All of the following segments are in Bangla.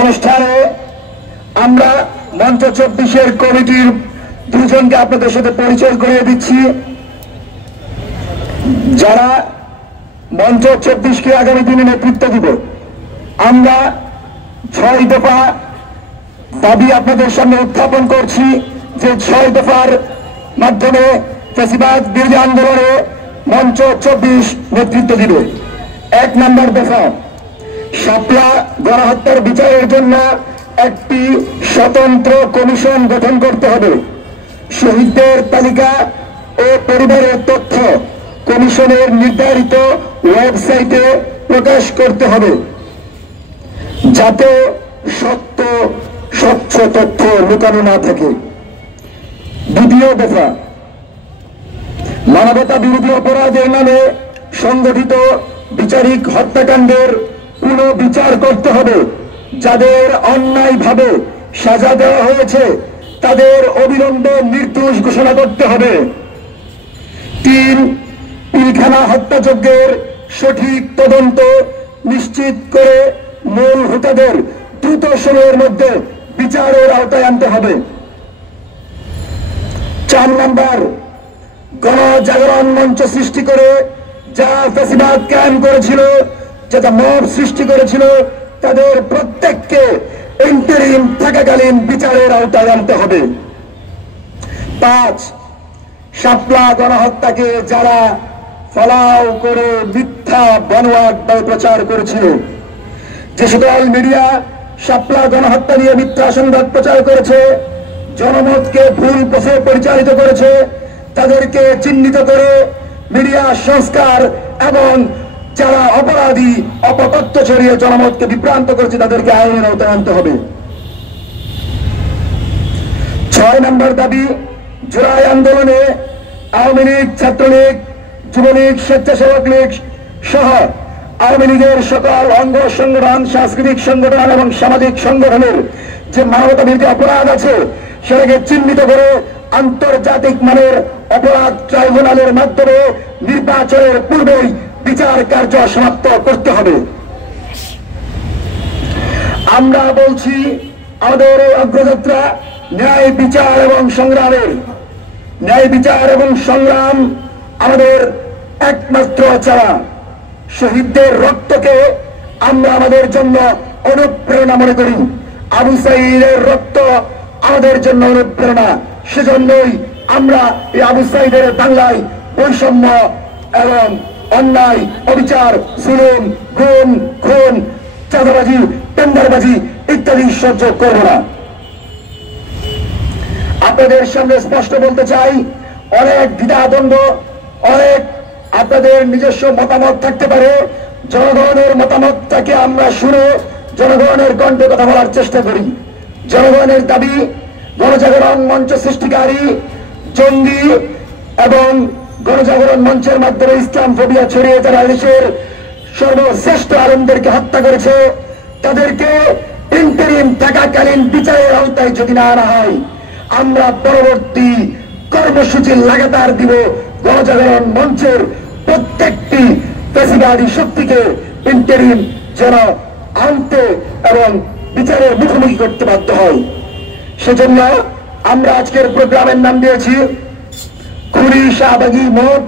অনুষ্ঠানে আমরা মঞ্চ 24-এর কমিটির দুজনকে আপনাদের সাথে পরিচয় করিয়ে দিচ্ছি, যারা মঞ্চ 24-কে আগামী দিনে নেতৃত্ব দিব। আমরা 6 দফা দাবি আপনাদের সামনে উত্থাপন করছি, যে 6 দফার মাধ্যমে ফ্যাসিবাদ বিরোধী আন্দোলনে মঞ্চ 24 নেতৃত্ব দিবে। 1 নম্বর দফা, শাপলা গণহত্যার বিচারের জন্য একটি স্বতন্ত্র কমিশন গঠন করতে হবে। শহীদদের তালিকা ও পরিবারের তথ্য কমিশনের নির্ধারিত ওয়েবসাইটে প্রকাশ করতে হবে, যাতে স্বচ্ছ তথ্য লুকানো না থাকে। 2 দফা, মানবতা বিরোধী অপরাধের নামে সংগঠিত বিচারিক হত্যাকাণ্ডের পুনর্বিচার করতে হবে। যাদের অন্যায়ভাবে সাজা দেওয়া হয়েছে তাদের অবিলম্বে নির্দোষ ঘোষণা করতে হবে। 3, পিলখানা হত্যাযজ্ঞের সঠিক তদন্ত নিশ্চিত করে মূল হোতাদের দ্রুত সময়ের মধ্যে বিচারের আওতায় আনতে হবে। 4 নম্বর, গণজাগরণ মঞ্চ সৃষ্টি করে যা ফ্যাসিবাদ কায়েম করেছিল, যারা মব সৃষ্টি করেছিল, তাদের প্রত্যেককে ইন্টারিম থাকাকালীন বিচারের আওতায় আনতে হবে। 5, শাপলা গণহত্যাকে যারা ফলাও করে মিথ্যা বানোয়াট প্রচার করেছিল, যে সকল মিডিয়া শাপলা গণহত্যা নিয়ে মিথ্যা সংবাদ প্রচার করেছে, জনমতকে ভুল পথে পরিচালিত করেছে, তাদেরকে চিহ্নিত করে মিডিয়া সংস্কার এবং যারা অপরাধী অপতথ্য ছড়িয়ে জনমতকে বিভ্রান্ত করেছে তাদেরকে আইনের আওতায় আনতে হবে। 6 নম্বর দাবি, জুলাই আন্দোলনে আওয়ামী লীগ, ছাত্রলীগ, যুবলীগ, স্বেচ্ছাসেবক লীগ সহ আওয়ামী লীগের সকল অঙ্গ সংগঠন, সাংস্কৃতিক সংগঠন এবং সামাজিক সংগঠনের যে মানবতা বিরোধী অপরাধ আছে সেটাকে চিহ্নিত করে আন্তর্জাতিক মানের অপরাধ ট্রাইব্যুনালের মাধ্যমে নির্বাচনের পূর্বেই বিচার কার্য সমাপ্ত করতে হবে। আমরা বলছি, আমাদের অগ্রযাত্রা ন্যায় বিচার এবং সংগ্রামের। ন্যায় বিচার এবং সংগ্রাম আমাদের একমাত্র চাওয়া। শহীদদের রক্তকে আমরা আমাদের জন্য অনুপ্রেরণা মনে করি। আবু সাঈদের রক্ত আমাদের জন্য অনুপ্রেরণা। সেজন্যই আমরা এই আবু সাঈদের বাংলায় বৈষম্য এবং অন্যায়, অবিচার, জুলুম, গুম, খুন, চাঁদাবাজি, টেন্ডারবাজি ইত্যাদি সহ্য করব না। আপনাদের সামনে স্পষ্ট বলতে চাই, অনেক দ্বিধাদ্বন্দ্ব, অনেক আপনাদের নিজস্ব মতামত থাকতে পারে। জনগণের মতামতটাকে আমরা শুনে জনগণের কণ্ঠে কথা বলার চেষ্টা করি। জনগণের দাবি, গণজাগরণ মঞ্চ সৃষ্টিকারী জঙ্গি এবং গণজাগরণ মঞ্চের মাধ্যমে ইসলাম ফোবিয়া ছড়িয়ে যারা দেশের সর্বশ্রেষ্ঠ আলেমদেরকে হত্যা করেছে, তাদেরকে ইন্টারিম থাকাকালীন বিচারের আওতায় যদি না আনা হয়, আমরা পরবর্তী কর্মসূচি লাগাতার দিব। গণজাগরণ মঞ্চের প্রত্যেকটি ফ্যাসিবাদী শক্তিকে ইন্টারিম যেন আনতে এবং বিচারের মুখোমুখি করতে বাধ্য হয়। সেজন্য আমরা আজকের প্রোগ্রামের নাম দিয়েছি খুনি শাহবাগী মোট,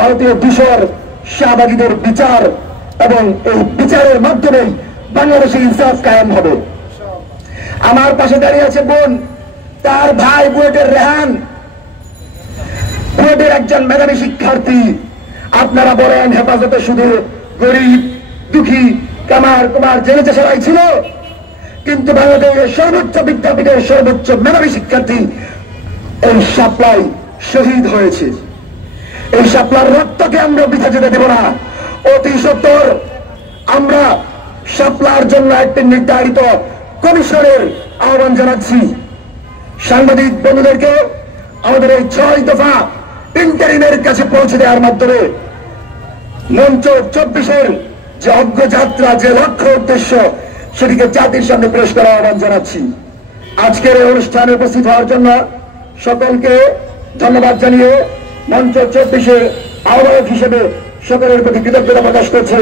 ভারতীয় দূষর শাহবাগীদের বিচার, এবং এই বিচারের মাধ্যমেই বাংলাদেশে ইনসাফ কায়েম হবে। আমার পাশে দাঁড়িয়ে আছে বোন, তার ভাই বুয়েটের রেহান, বুয়েটের একজন মেধাবী শিক্ষার্থী। আপনারা বলেন হেফাজতে শুধু গরিব, দুঃখী, কামার কুমার জেলে চেষারাই ছিল, কিন্তু বাংলাদেশের সর্বোচ্চ বিদ্যাপীঠের সর্বোচ্চ মেধাবী শিক্ষার্থী এই শাপলায় শহীদ হয়েছে। এই শাপলার রক্তকে আমরা বৃথা যেতে দেব না। অতি সত্বর আমরা শাপলার জন্য একটি নির্ধারিত কমিশনের আহ্বান জানাচ্ছি। সাংবাদিক বন্ধুদেরকে আমাদের এই 6 দফা ইন্টারিমের কাছে পৌঁছে দেওয়ার মাধ্যমে মঞ্চ 24-এর যে অগ্রযাত্রা, যে লক্ষ্য উদ্দেশ্য, সেটিকে জাতির সামনে পেশ করার আহ্বান জানাচ্ছি। আজকের এই অনুষ্ঠানে উপস্থিত হওয়ার জন্য সকলকে ধন্যবাদ জানিয়ে মঞ্চ 24-এর আহ্বায়ক হিসেবে সকলের প্রতি কৃতজ্ঞতা প্রকাশ করছে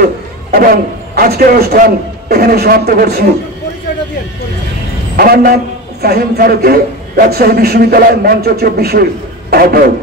এবং আজকের অনুষ্ঠান এখানে সমাপ্ত করছি। আমার নাম ফাহিম ফারুকী, রাজশাহী বিশ্ববিদ্যালয় মঞ্চ 24-এর আহ্বায়ক।